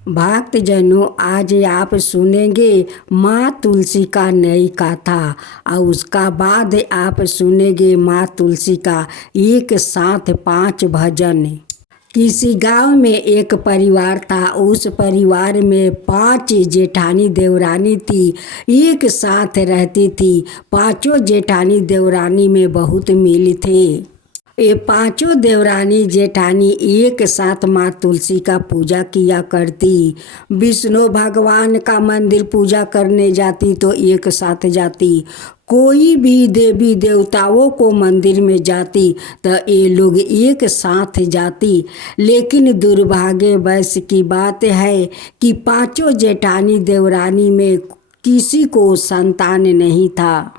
भक्तजनों, आज आप सुनेंगे माँ तुलसी का नई गाथा और उसका बाद आप सुनेंगे माँ तुलसी का एक साथ 5 भजन। किसी गांव में एक परिवार था। उस परिवार में 5 जेठानी देवरानी थी, एक साथ रहती थी। पांचों जेठानी देवरानी में बहुत मिल थे। ये पांचों देवरानी जेठानी एक साथ माँ तुलसी का पूजा किया करती। विष्णु भगवान का मंदिर पूजा करने जाती तो एक साथ जाती। कोई भी देवी देवताओं को मंदिर में जाती तो ये लोग एक साथ जाती। लेकिन दुर्भाग्यवश की बात है कि पांचों जेठानी देवरानी में किसी को संतान नहीं था।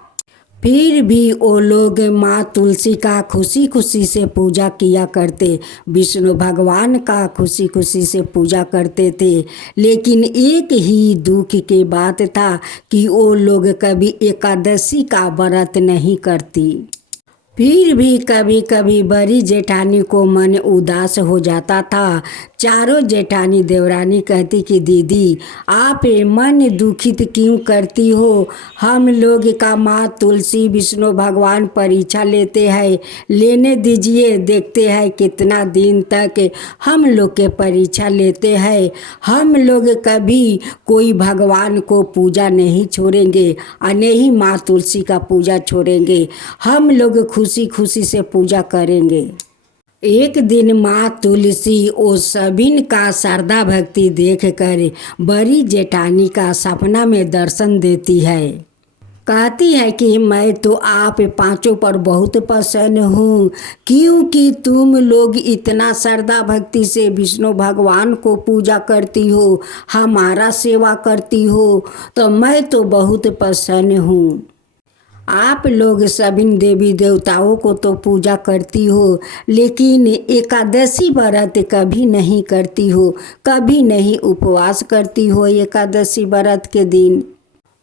फिर भी वो लोग माँ तुलसी का खुशी खुशी से पूजा किया करते, विष्णु भगवान का खुशी खुशी से पूजा करते थे। लेकिन एक ही दुख की बात था कि वो लोग कभी एकादशी का व्रत नहीं करती। फिर भी कभी कभी बड़ी जेठानी को मन उदास हो जाता था। चारों जेठानी देवरानी कहती कि दीदी, आप मन दुखित क्यों करती हो? हम लोग का माँ तुलसी विष्णु भगवान परीक्षा लेते हैं, लेने दीजिए, देखते हैं कितना दिन तक हम लोग के परीक्षा लेते हैं। हम लोग कभी कोई भगवान को पूजा नहीं छोड़ेंगे और नहीं माँ तुलसी का पूजा छोड़ेंगे। हम लोग खुशी खुशी से पूजा करेंगे। एक दिन माँ तुलसी ओ सभिन का श्रद्धा भक्ति देख कर बड़ी जेठानी का सपना में दर्शन देती है। कहती है कि मैं तो आप पांचों पर बहुत प्रसन्न हूँ, क्योंकि तुम लोग इतना श्रद्धा भक्ति से विष्णु भगवान को पूजा करती हो, हमारा सेवा करती हो, तो मैं तो बहुत प्रसन्न हूँ। आप लोग सभी देवी देवताओं को तो पूजा करती हो, लेकिन एकादशी व्रत कभी नहीं करती हो, कभी नहीं उपवास करती हो एकादशी व्रत के दिन।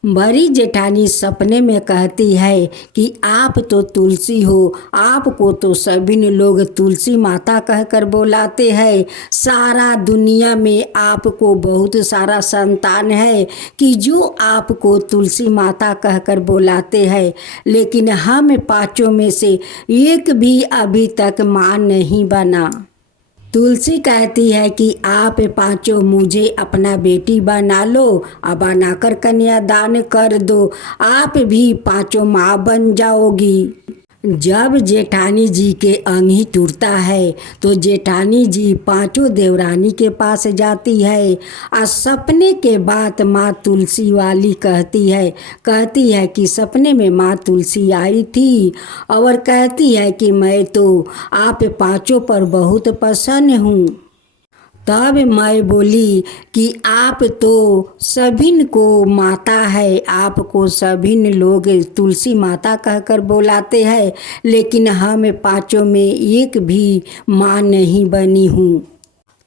बड़ी जेठानी सपने में कहती है कि आप तो तुलसी हो, आपको तो सभी लोग तुलसी माता कहकर बुलाते हैं। सारा दुनिया में आपको बहुत सारा संतान है कि जो आपको तुलसी माता कहकर बुलाते हैं, लेकिन हम पांचों में से एक भी अभी तक माँ नहीं बना। तुलसी कहती है कि आप पांचों मुझे अपना बेटी बना लो और बनाकर कन्यादान कर दो, आप भी पांचों माँ बन जाओगी। जब जेठानी जी के अंगी टूटता है तो जेठानी जी पांचों देवरानी के पास जाती है और सपने के बाद माँ तुलसी वाली कहती है कि सपने में माँ तुलसी आई थी और कहती है कि मैं तो आप पांचों पर बहुत प्रसन्न हूँ। तब मैं बोली कि आप तो सभिन को माता है, आपको सभिन लोग तुलसी माता कहकर बुलाते हैं, लेकिन हम पांचों में एक भी माँ नहीं बनी हूँ।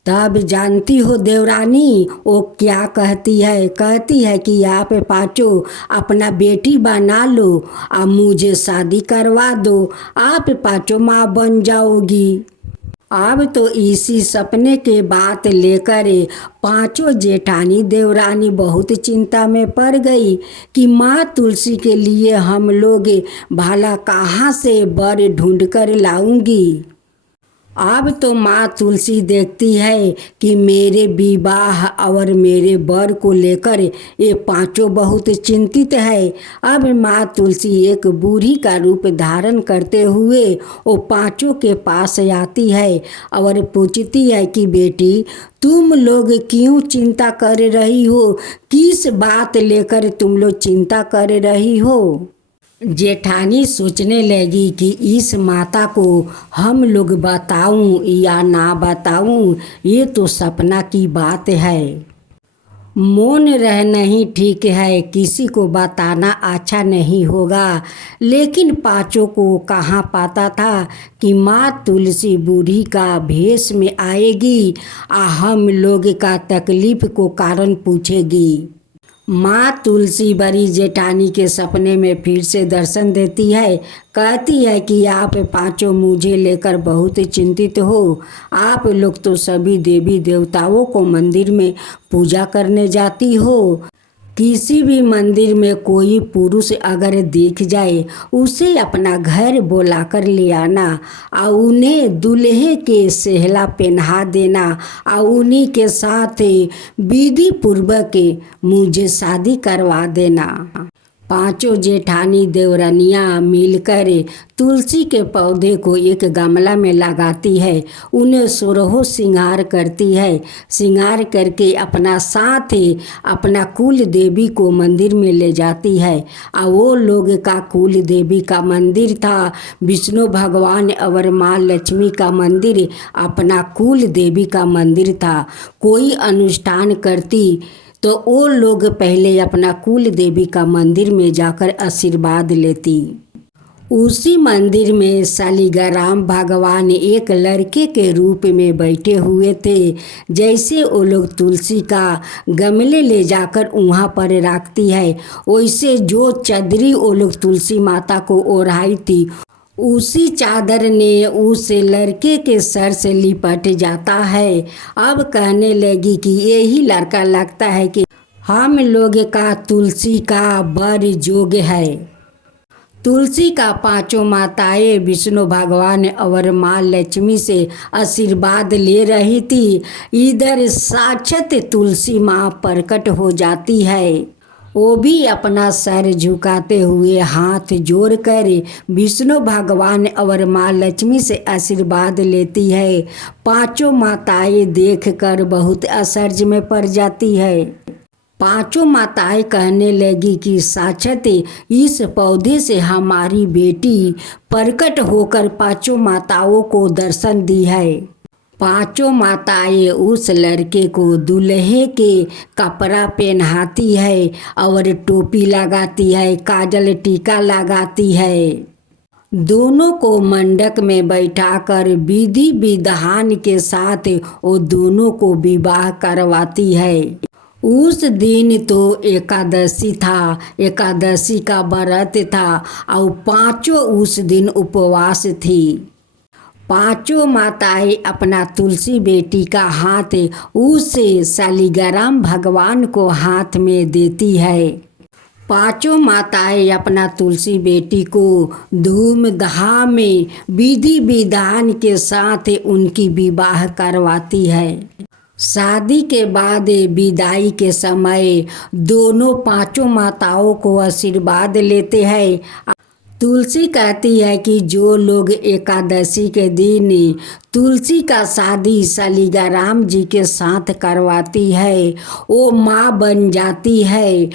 तब जानती हो देवरानी वो क्या कहती है कि आप पांचों अपना बेटी बना लो और मुझे शादी करवा दो, आप पांचों माँ बन जाओगी। अब तो इसी सपने के बात लेकर पांचों जेठानी देवरानी बहुत चिंता में पड़ गई कि माँ तुलसी के लिए हम लोग भला कहाँ से वर ढूंढ कर लाऊंगी। अब तो माँ तुलसी देखती है कि मेरे विवाह और मेरे वर को लेकर ये पांचों बहुत चिंतित है। अब माँ तुलसी एक बूढ़ी का रूप धारण करते हुए वो पांचों के पास आती है और पूछती है कि बेटी, तुम लोग क्यों चिंता कर रही हो? किस बात लेकर तुम लोग चिंता कर रही हो? जेठानी सोचने लगी कि इस माता को हम लोग बताऊं या ना बताऊं, ये तो सपना की बात है। मौन रहना ही ठीक है, किसी को बताना अच्छा नहीं होगा। लेकिन पांचों को कहाँ पता था कि माँ तुलसी बूढ़ी का भेष में आएगी और हम लोग का तकलीफ को कारण पूछेगी। माँ तुलसी बड़ी जेठानी के सपने में फिर से दर्शन देती है। कहती है कि आप पांचों मुझे लेकर बहुत चिंतित हो। आप लोग तो सभी देवी देवताओं को मंदिर में पूजा करने जाती हो। किसी भी मंदिर में कोई पुरुष अगर दिख जाए उसे अपना घर बुलाकर ले आना और उन्हें दूल्हे के सेहला पहना देना और उन्हीं के साथ विधि पूर्वक मुझे शादी करवा देना। पांचों जेठानी देवरानियाँ मिलकर तुलसी के पौधे को एक गमला में लगाती है, उन्हें सोरहो श्रृंगार करती है। श्रृंगार करके अपना साथ अपना कुल देवी को मंदिर में ले जाती है। और वो लोग का कुल देवी का मंदिर था विष्णु भगवान और माँ लक्ष्मी का मंदिर अपना कुल देवी का मंदिर था। कोई अनुष्ठान करती तो वो लोग पहले अपना कुल देवी का मंदिर में जाकर आशीर्वाद लेती। उसी मंदिर में शालिग्राम भगवान एक लड़के के रूप में बैठे हुए थे। जैसे वो लोग तुलसी का गमले ले जाकर वहाँ पर रखती है, वैसे जो चदरी वो लोग तुलसी माता को ओढ़ाई थी उसी चादर ने उस लड़के के सर से लिपट जाता है। अब कहने लगी कि यही लड़का लगता है कि हम लोग का तुलसी का वर जोग है। तुलसी का पांचों माताएं विष्णु भगवान और माँ लक्ष्मी से आशीर्वाद ले रही थी। इधर साक्षात तुलसी माँ प्रकट हो जाती है। वो भी अपना सर झुकाते हुए हाथ जोड़कर विष्णु भगवान और माँ लक्ष्मी से आशीर्वाद लेती है। पांचों माताएं देखकर बहुत आश्चर्य में पड़ जाती है। पांचों माताएं कहने लगी कि साक्षात इस पौधे से हमारी बेटी प्रकट होकर पांचों माताओं को दर्शन दी है। पांचों माताएं उस लड़के को दूल्हे के कपड़ा पहनाती है और टोपी लगाती है, काजल टीका लगाती है। दोनों को मंडप में बैठाकर विधि विधान के साथ वो दोनों को विवाह करवाती है। उस दिन तो एकादशी था, एकादशी का व्रत था और पांचों उस दिन उपवास थी। पांचों माताएं अपना तुलसी बेटी का हाथ उस शालिग्राम भगवान को हाथ में देती है। पांचों माताएं अपना तुलसी बेटी को धूमधाम में विधि विधान के साथ उनकी विवाह करवाती है। शादी के बाद विदाई के समय दोनों पांचों माताओं को आशीर्वाद लेते हैं। तुलसी कहती है कि जो लोग एकादशी के दिन तुलसी का शादी शालिग्राम जी के साथ करवाती है वो माँ बन जाती है।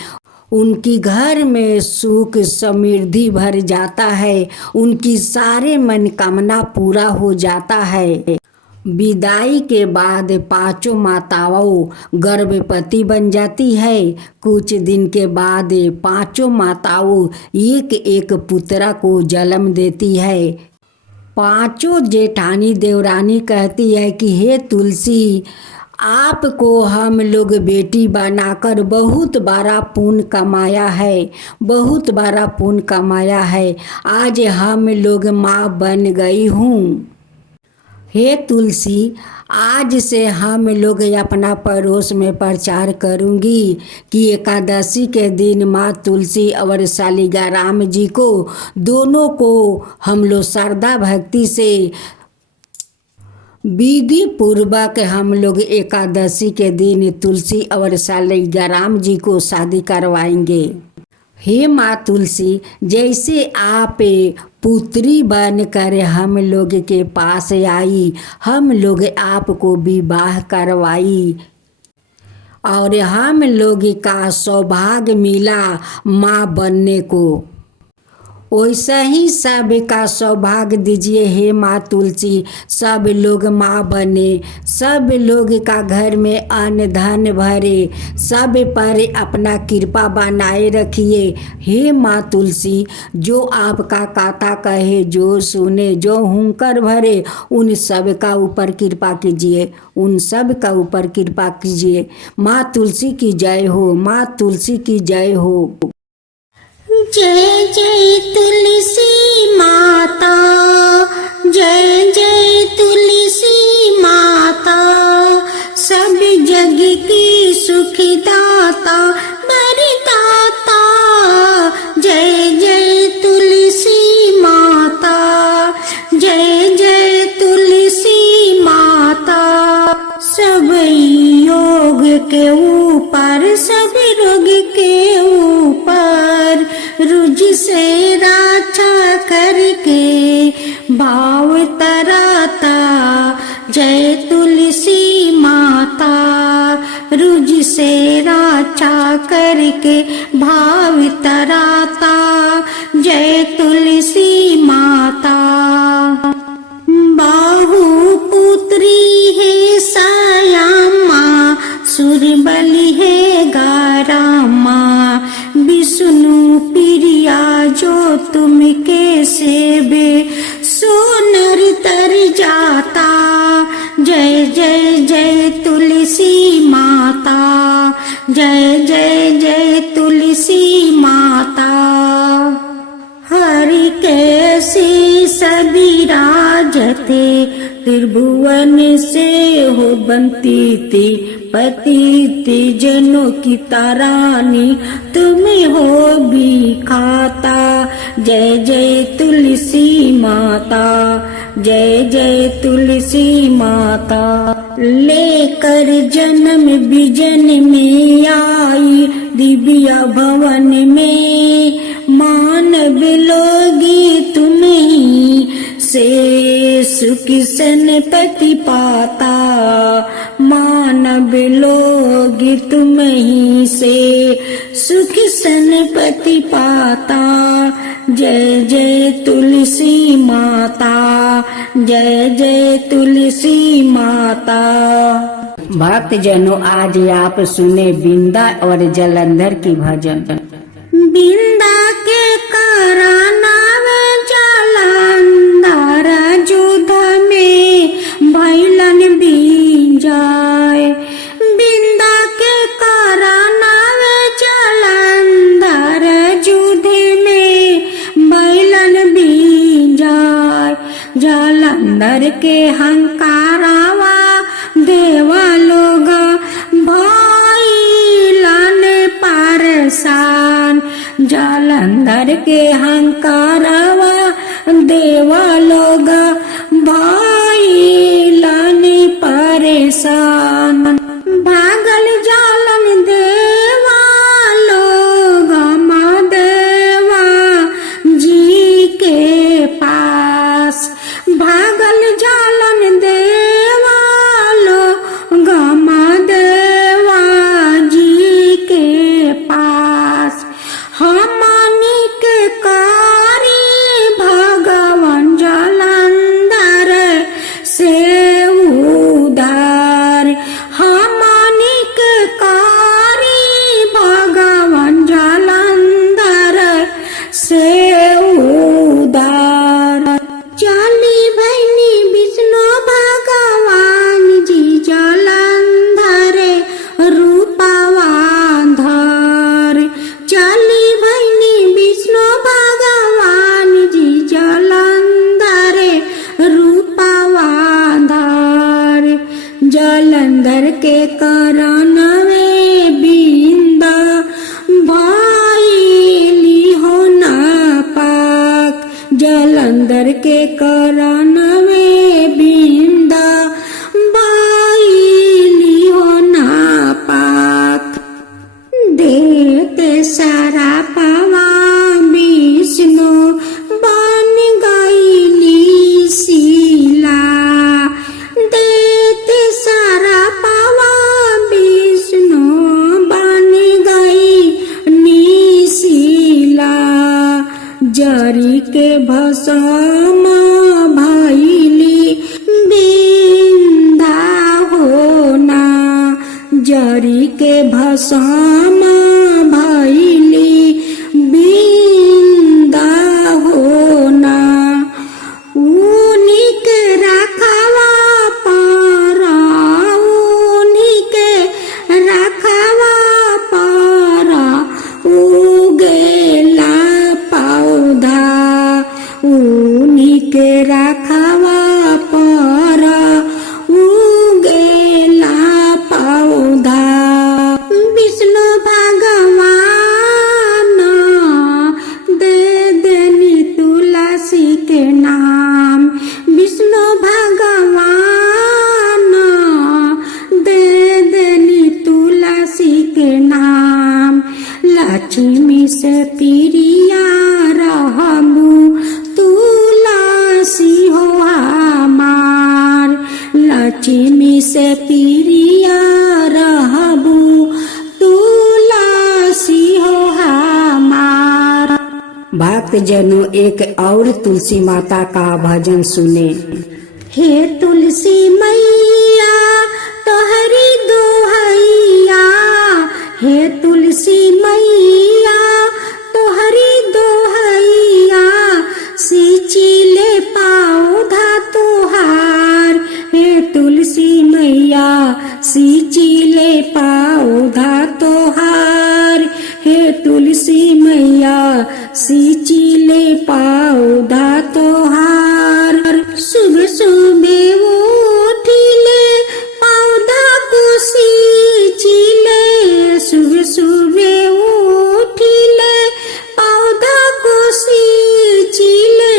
उनकी घर में सुख समृद्धि भर जाता है, उनकी सारे मनोकामना पूरा हो जाता है। विदाई के बाद पांचों माताओं गर्भवती बन जाती है। कुछ दिन के बाद पांचों माताओं एक एक पुत्रा को जन्म देती है। पांचों जेठानी देवरानी कहती है कि हे तुलसी, आपको हम लोग बेटी बनाकर बहुत बड़ा पुण्य कमाया है, बहुत बड़ा पुण्य कमाया है। आज हम लोग माँ बन गई हूँ। हे तुलसी, आज से हम लोग अपना पड़ोस में प्रचार करूंगी कि एकादशी के दिन माँ तुलसी और शालिग्राम जी को दोनों को हम लोग श्रद्धा भक्ति से विधि पूर्वक हम लोग एकादशी के दिन तुलसी और शालिग्राम जी को शादी करवाएंगे। हे माँ तुलसी, जैसे आप पुत्री बनकर हम लोग के पास आई, हम लोग आपको विवाह करवाई और हम लोग का सौभाग्य मिला माँ बनने को। वैसा ही सबका सौभाग्य दीजिए हे माँ तुलसी, सब लोग माँ बने, सब लोग का घर में अन्न धन भरे, सब पर अपना कृपा बनाए रखिए हे माँ तुलसी। जो आपका काता कहे, जो सुने, जो हुंकार भरे, उन सब का ऊपर कृपा कीजिए, उन सब का ऊपर कृपा कीजिए। माँ तुलसी की जय हो, माँ तुलसी की जय हो। जय जय तुलसी माता, जय जय तुलसी माता, सब जग की सुखदाता वरदाता। जय जय तुलसी माता, जय जय तुलसी माता, सब योग के ऊपर, सब रोग के ऊपर, रुज से रक्षा करके भाव तराता। जय तुलसी माता, रुज से रक्षा करके भाव तराता। जय तुलसी माता। बाहु पुत्री है सयामा, सुरबली है गारामा, विष्णु प्रिया जो तुम के सेवे, सोनर तर जाता। जय जय जय तुलसी माता, जय जय जय तुलसी माता। हरि कैसी सभी राजते, त्रिभुवन से हो बनती थी, पतिति जनों की तारानी, तुम्हें हो भी खाता। जय जय तुलसी माता, जय जय तुलसी माता। लेकर जन्म बिजन में आई, दिव्या भवन में, मानव लोगी तुम ही से सुख सनपति पाता। मानव लोग तुम ही से सुख सनपति पाता। जय जय तुलसी माता, जय जय तुलसी माता। भक्त जनों, आज आप सुने बिंदा और जलंधर की भजन। बिंदा के करानावे जलंधर युद्ध में भैलन बीजाय। बिंदा के करानावे जलंधर युद्ध में भैलन बीजाय। जलंधर के हंकारावा देवा लोगा भैलन पारसान। जालंधर के हंकारावा देवा लोगा भैलन परेशान। भागल जालन देवा लोगा महादेवा जी के पास। भागल जालन देवा लोगा महादेवा जी के पास। हमनी के कारी भगवान जालंधर से उधार। हमनी के कारी भगवान जालंधर से उधार। चाली भैनी भसम भैली बिंदा होना उन्हीं के रखवा पारा उन्हीं के रखवा पारा उगेला पौधा उन्हीं के रखवा पारा उगेला पौधा विष्णु भगवान दे देनी तुलसी के नाम विष्णु भगवान दे देनी तुलसी के नाम लक्ष्मी से प्रिया रहमु तुलसी हो हमार लक्ष्मी से प्रिया रहबू तुलसी हो हमार। भक्त जनों एक और तुलसी माता का भजन सुने। हे तुलसी मैया तोहरी दोहैया हे तुलसी मैया तोहरी दोहैया सिंचिले पौधा तोहार हे तुलसी मैया सिंचिले पौधा तोहार हे तुलसी मैया सिंचिले पौधा तोहार सुबह सुबह उठिले पौधा को सिंचिले सुबह सुबह उठिले पौधा को सिंचिले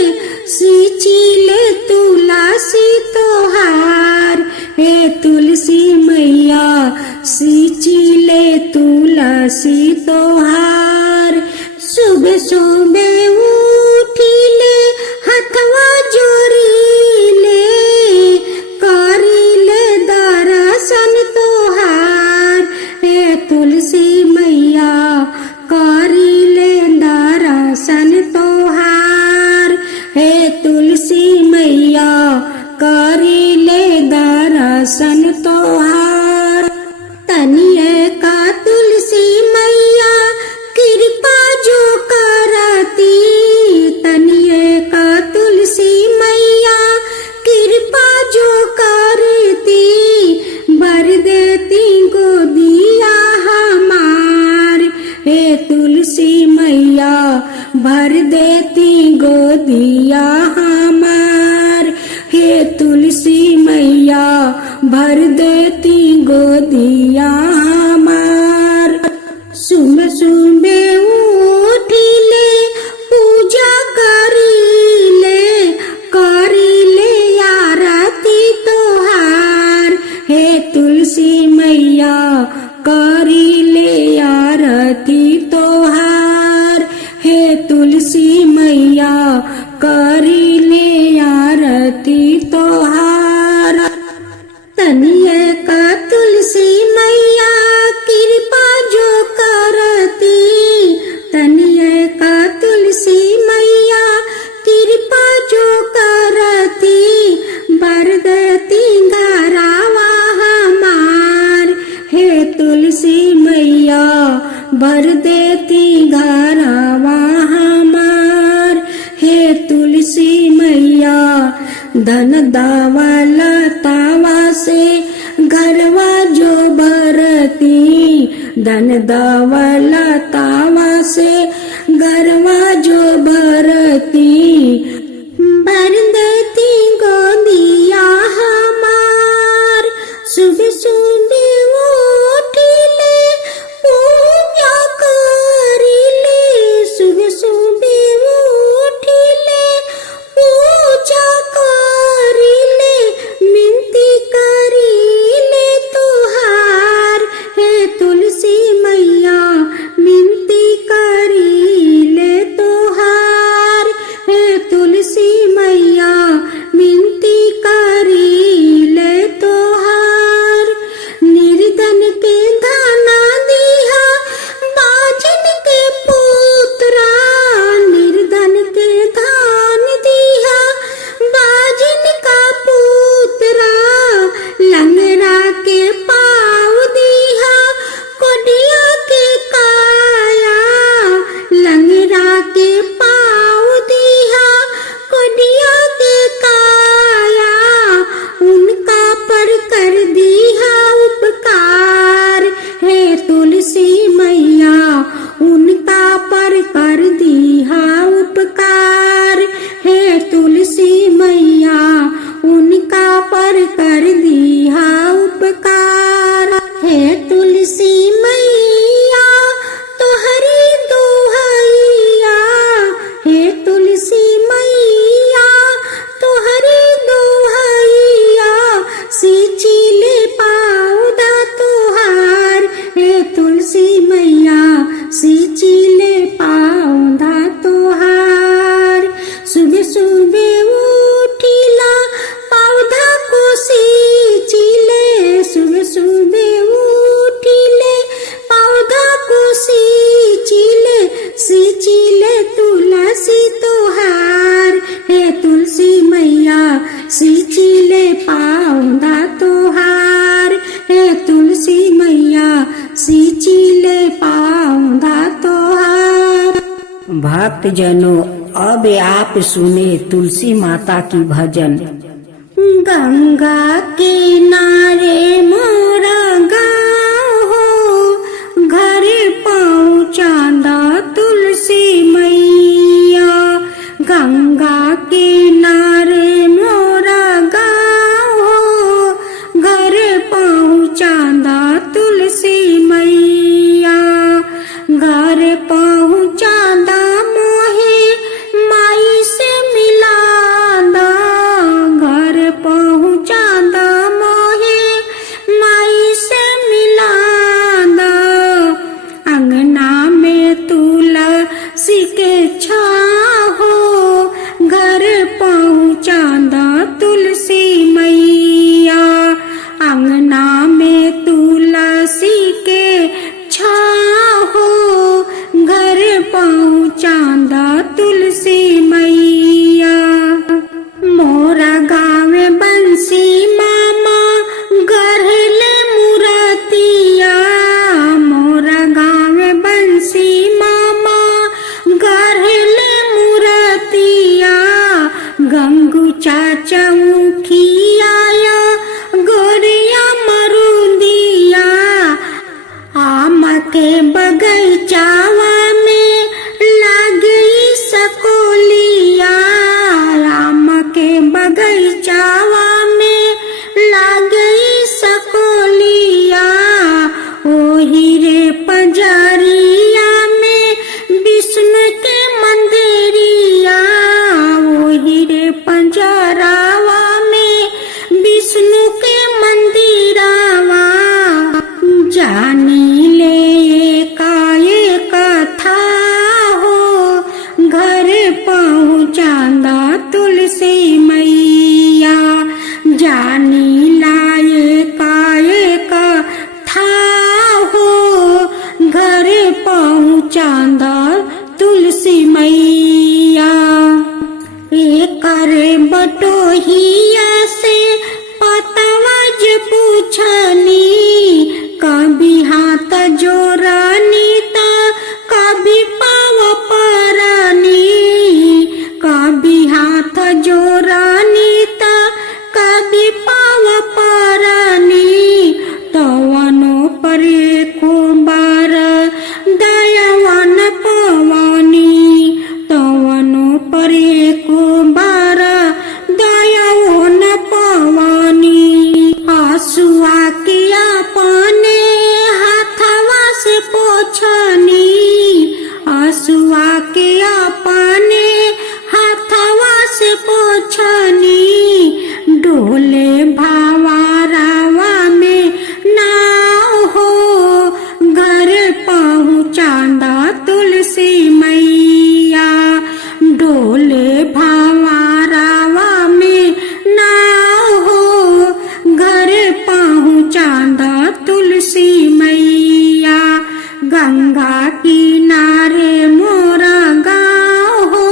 सिंचिले तुलसी तोहार हे तुलसी मैया सिंचिले तुलसी तोहार सुबह सुबह उठिले हथवा जोड़िले करिले दर्शन तोहार हे तुलसी मैया करिले दर्शन तोहार हे तुलसी मैया करिले दर्शन तोहार तनिए का तुलसी मैया कृपा जो करती तनिए का तुलसी मैया कृपा जो करती भर देती गोदिया हमार हे तुलसी मैया भर देती गोदिया हमार हे तुलसी मैया भर देती गोदिया हमार सुबह सुबह उठिले पूजा करिले करिले आरती तोहार हे तुलसी मैया करिले आरती तोहार हे तुलसी मैया करिले आरती तोहार तनिए का तुलसी मैया कृपा जो करती तनिए का तुलसी मैया कृपा जो करती बर देती घरावा हमार हे तुलसी मैया भर देती घरावा हमार हे तुलसी मैया धन दावला तावा से घरवा जो भरती धन दावला तावा से घरवा जो भरती भर देती गोदिया हमार सुबह सुबह उठिले पूजा करिले सुबह सुबह उठिले पूजा करिले मिनती करिले तुहार हे तुलसी मैया मिनती करिले तुहार हे तुलसी मैया भक्त जनों अब आप सुने तुलसी माता की भजन। गंगा किनारे मोरा गाँव हो, घर पहुँचा दा तुलसी मैया। गंगा किनारे मोरा गाँव हो, घर पहुँचा दा तुलसी मैया। घर पहुँचा दा मोहे माई से मिला दा। घर पहुँचा दा मोहे माई से मिला दा। अंगना में तुलसी के छाँव हो, घर पहुँचा दा तुलसी मैया। अंगना में तुलसी के छाँव हो, घर पहुँचा दा तुलसी मैया। मोरा गाँव बंसी मामा गढ़ले मुरतिया। मोरा गाँव बंसी मामा गढ़ले मुरतिया। गंगू चाचा उखियाया गोरिया मरुदिया। आम के बगैचावा में लागी सकोलिया। आम के बगैचावा में लागी सकोलिया। ओही रे पंजरिया में विष्णु के मंदिरिया। ओही रे पंजरावा में विष्णु के मंदिरावा। जानी ले काये कथा हो, घर पहुँचा दा तुलसी मैया। जानी लाये काये कथा हो, घर पहुँचा दा तुलसी मैया। करे बटोहिया से पतवज पूछनी। कभी हाथ जोड़नी ता कभी पाव परनी। कभी हाथ जोड़नी ता कभी पाव परनी। तवनो परे को बार दयावान पवनी। तवनो परे को बार दयावान पवनी। आंसुआ के अपने हाथवा से पोछनी। आंसुआ के अपने हाथवा से पोछनी। डोले भावारावा में नाव हो, घर पहुँचा दा तुलसी मैया। डोले भावारावा में नाव हो, घर पहुँचा दा तुलसी मैया। गंगा किनारे मोरा गाँव हो,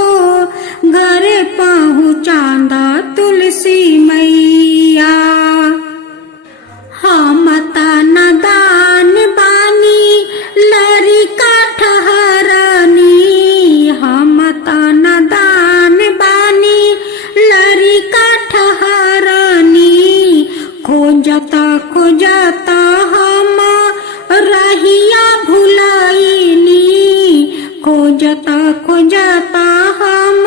घर पहुँचा दा तुलसी मैया। हम तना दान बानी लरिका ठहरनी। हम तना दान बानी लरिका ठहरनी। खोजता खोजता हम रहिया भुलाइनी। खोजता खोजता हम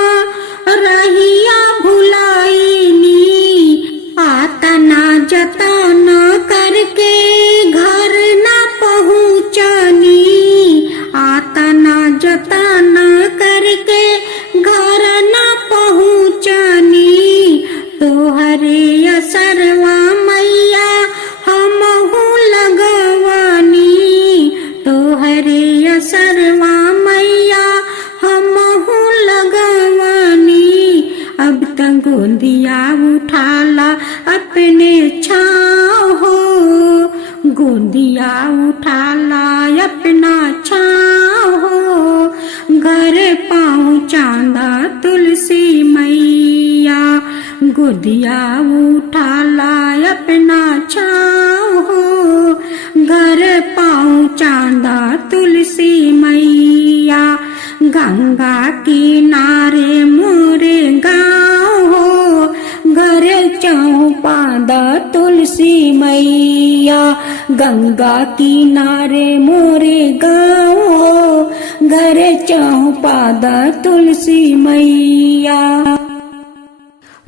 रहिया भुलाइनी। आतना जतन करके घर न पहुँचनी। आतना जतन करके घर न पहुँचनी। तोहरे असरवा मैया हमहू लगवनी। तोहरे असरवा मैया हमहू लगवनी। अब तक गोंदिया उठाला अपने छाँव हो। गोंदिया उठाला अपना छाँव हो, घर पहुँचा दा तुलसी मैया। गोदिया उठाला अपना छाँव हो, घर पहुँचा दा तुलसी मैया। गंगा किनारे मोरे गाँव हो, घरे चौपादा तुलसी मैया। गंगा किनारे मोरे गाँव हो, घरे चौपादा तुलसी मैया।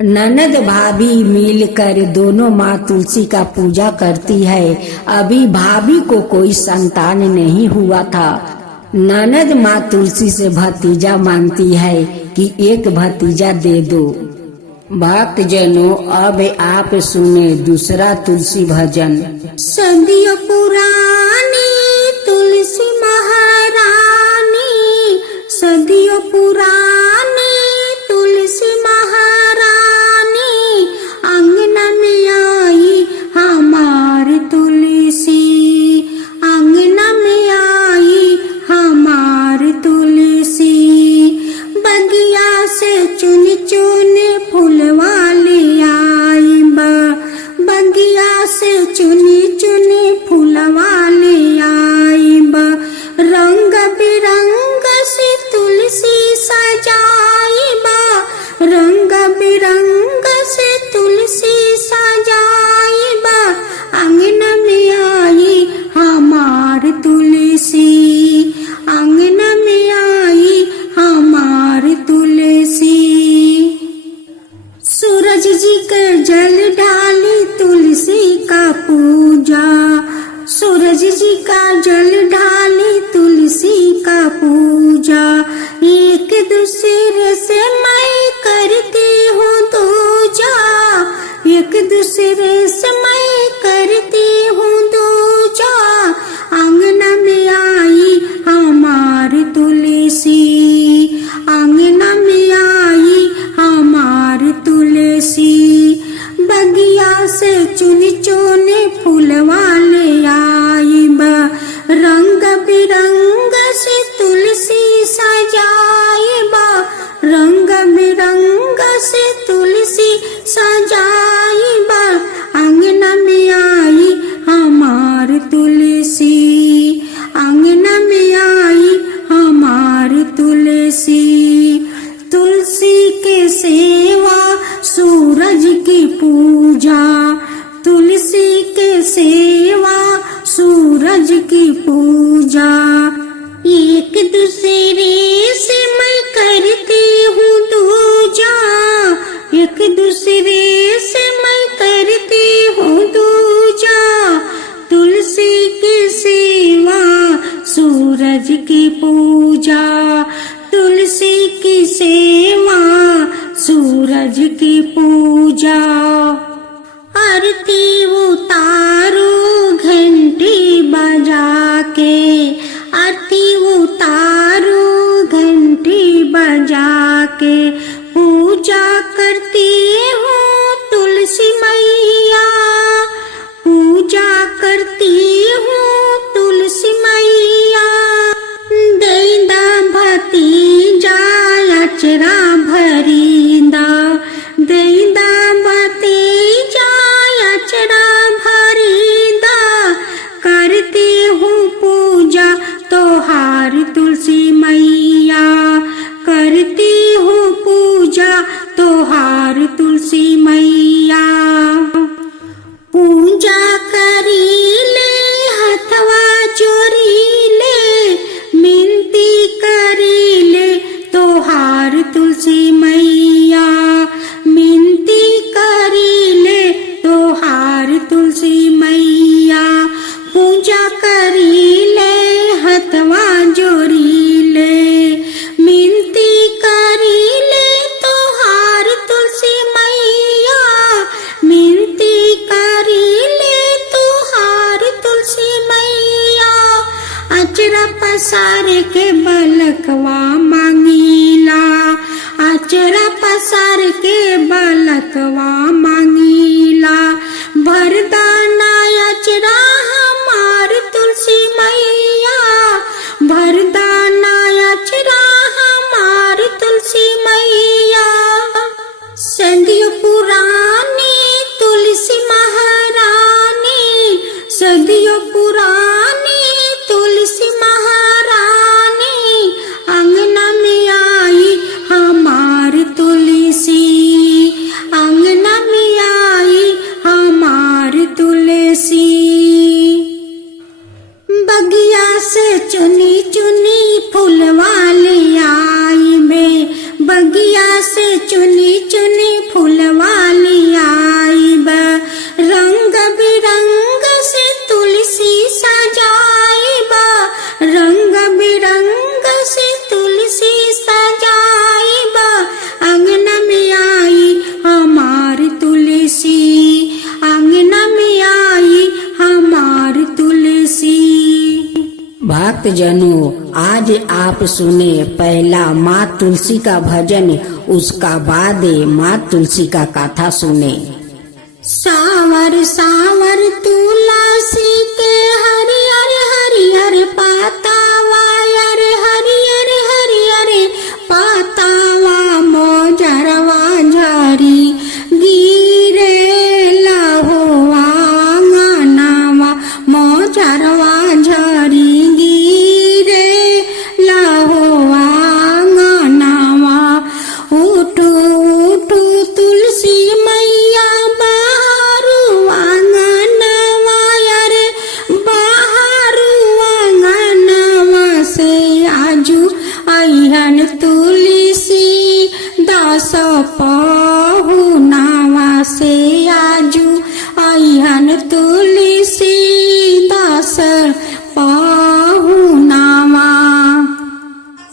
ननद भाभी मिलकर दोनों माँ तुलसी का पूजा करती है। अभी भाभी को कोई संतान नहीं हुआ था। ननद माँ तुलसी से भतीजा मांगती है कि एक भतीजा दे दो। भक्त जनों, अब आप सुने दूसरा तुलसी भजन। सदियों पुरानी तुलसी महारानी, सदियों पुरानी तुलसी महारानी, अंगना में आई हमार तुलसी, अंगना में आई हमार तुलसी। बगिया से चुन चुन फूलवा ले आई बा, बगिया से चुनी चुनी फूलवा ले आई बा। रंग बिरंग से तुलसी सजाई बा, रंग बिरंग से तुलसी सजाई बा। अंगना में आई हमार तुलसी, अंगना में आई हमार तुलसी। सूरज जी के जल ढाली तुलसी का पूजा, सूरज जी का जल ढाली तुलसी का पूजा। एक दूसरे से मैं करती हूँ दूजा, एक दूसरे से मैं करती हूँ दूजा। अंगना में आई हमार तुलसी, अंगना में आई हमार तुलसी। बगिया से चुन चुने फूलवा ले आई बा, रंग बिरंग से तुलसी सजाई बा, रंग बिरंग से तुलसी सजाई बा। अंगना में आई हमार तुलसी, अंगना में आई हमार तुलसी। तुलसी के सेवा सूरज की पूजा, तुलसी के सेवा सूरज की पूजा। एक दूसरे से मैं करती हूँ दूजा, एक दूसरे से मैं करती हूँ दूजा। तुलसी की सेवा सूरज की पूजा, तुलसी की सेवा सूरज की पूजा। आरती उतारो घंटी बजा के, आरती उतारो घंटी बजा के। पूजा करती हूँ तुलसी मैया, पूजा करती हूँ तुलसी मैया। दैदा भतीजा अचरा भरीदा, दैदा भतीजा अचरा भरीदा। करती हूँ पूजा तोहार तुलसी मैया, करती हूँ पूजा तोहार तुलसी मैया। पूजा करी ले हथवा जोड़ी ले, मिनती करी ले तोहार तुलसी मैया, मिनती करी ले तोहार तुलसी मैया। पूजा करी ले हथवा जोड़ी ले, मिनती करी ले तोहार तुलसी मैया, मिनती करी ले तोहार तुलसी मैया। अचरा पसार के बलकवा मांगीला, अचरा पसार के बलकवा मांगीला। भरदाना अचरा हमार तुलसी मैया, भरदाना अचरा हमार तुलसी मैया। सदियों पुरानी तुलसी महारानी, सदियों पुरानी तुलसी महारानी। अंगना में आई भक्त जनों, आज आप सुने पहला माँ तुलसी का भजन, उसका बाद माँ तुलसी का कथा सुने। सावर सावर तुलसी के हरियर हरियर पातावा, अरे हरियर हरियर पातावा, मोजरवा झरी गिरे लहोवा आंगनवा, मोजरवा झरी गिरे लहोवा आंगनवा। उठू उठू तुलसी मैया बाहरु आंगनवा, अरे बाहरु आंगनवा से आजू अइहन तुलसी दास पहुनावा, से आजू अइहन तुलसी दास पहुनावा।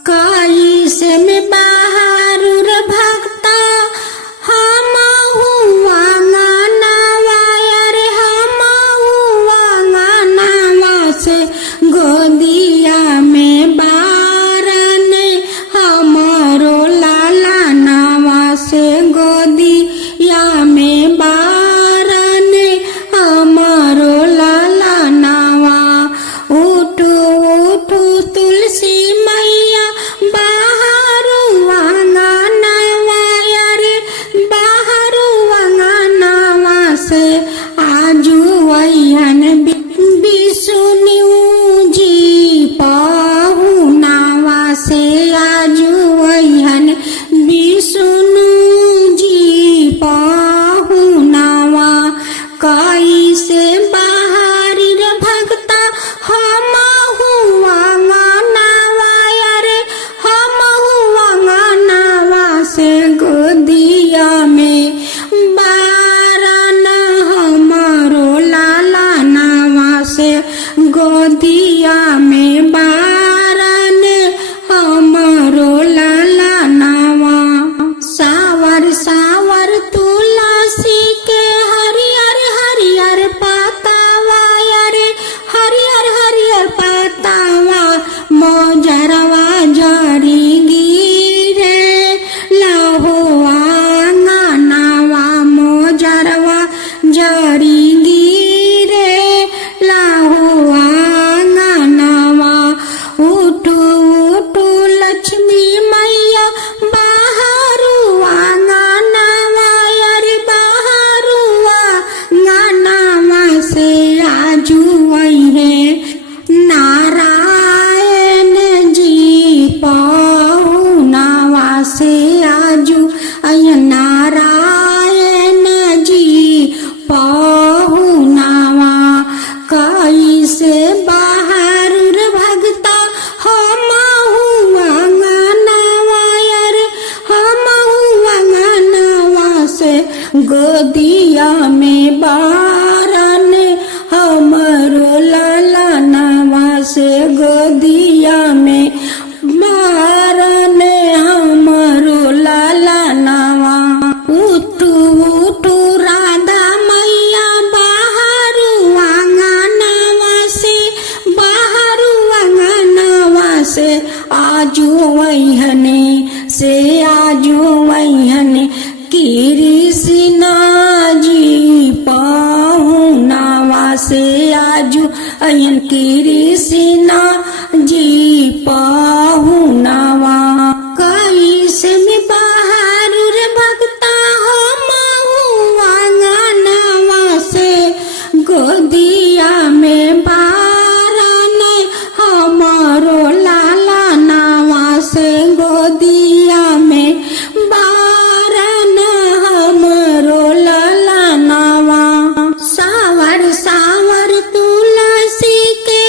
कैसे में बाहरुर भक्ता हम हुआ गानावा, अरे हम हुआ गानावा से गोदिया में बारन हमारो लाला नावा, से गोदिया में बारन हमारो लाला नावा। उठू उठू तुलसी मैया बाहरु आंगनवा, अरे बाहरु आंगनवा से आजू अइहन बिसुनिऊ जी पहुनावा, से आजू अइहन बिसुनु जी पहुनावा। कैसे बाहरी रे भक्ता हम हुआ गानावा, अरे हम हुआ गानावा से गोदिया में बारन हमारो लाला नावा, से गोदिया में बारन हमारो लाला नावा। सावर सावर तुलसी के हरियर हरियर पातावा, अरे हरियर हरियर पातावा, मोजरवा झरी गिरे लहोवा आंगनवा, मोजरवा झरी गिरे लहोवा आंगनवा। उठू उठू लक्ष्मी मैया बाहरु आंगनवा, अरे बाहरु आंगनवा से आजू अइहे नारायण जी पहुनावा, से आजू अइहे नारायण जी पहुनावा। कैसे बाहरुर भक्ता हम हुआ गानावा, अरे हम हुआ गानावा से गोदिया में बारन हमरो लाला नावा, से गोदिया में बारन हमरो लाला नावा। उठू उठू राधा मैया बाहरु आंगनवा, से बाहरु आंगनवा से आजू अइहने, से आजू अइहने कृष्णा जी पहुनावा, से आजू अइहन कृष्णा जी पहुनावा। कैसे में बाहरुर भक्ता हम हुआ गानावा, से गोदिया में बारन हमारो लाला नावा, से गोदिया में बारन हमारो लाला नावा। सावर सावर तुलसी के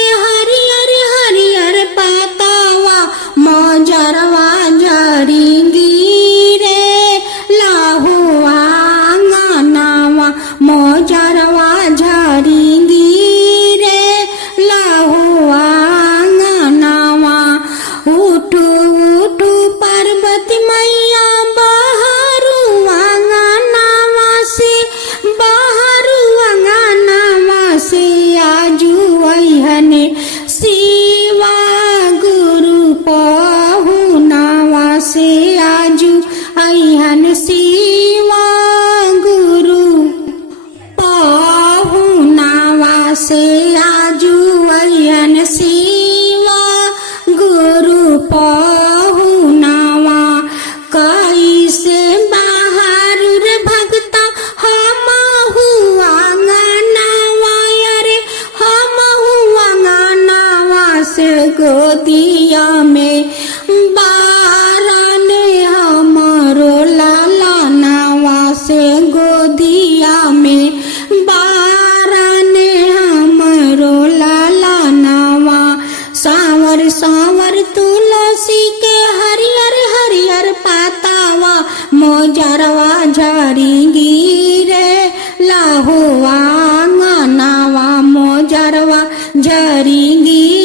गोदिया में बाराने हमरो लाला नावा से गोदिया में बाराने हमरो लाला नावा सांवर सांवर तुलसी के हरियर हरियर पातावा मोजरवा झरी गिरे लाहुआ नावा मोजरवा झरी गिरे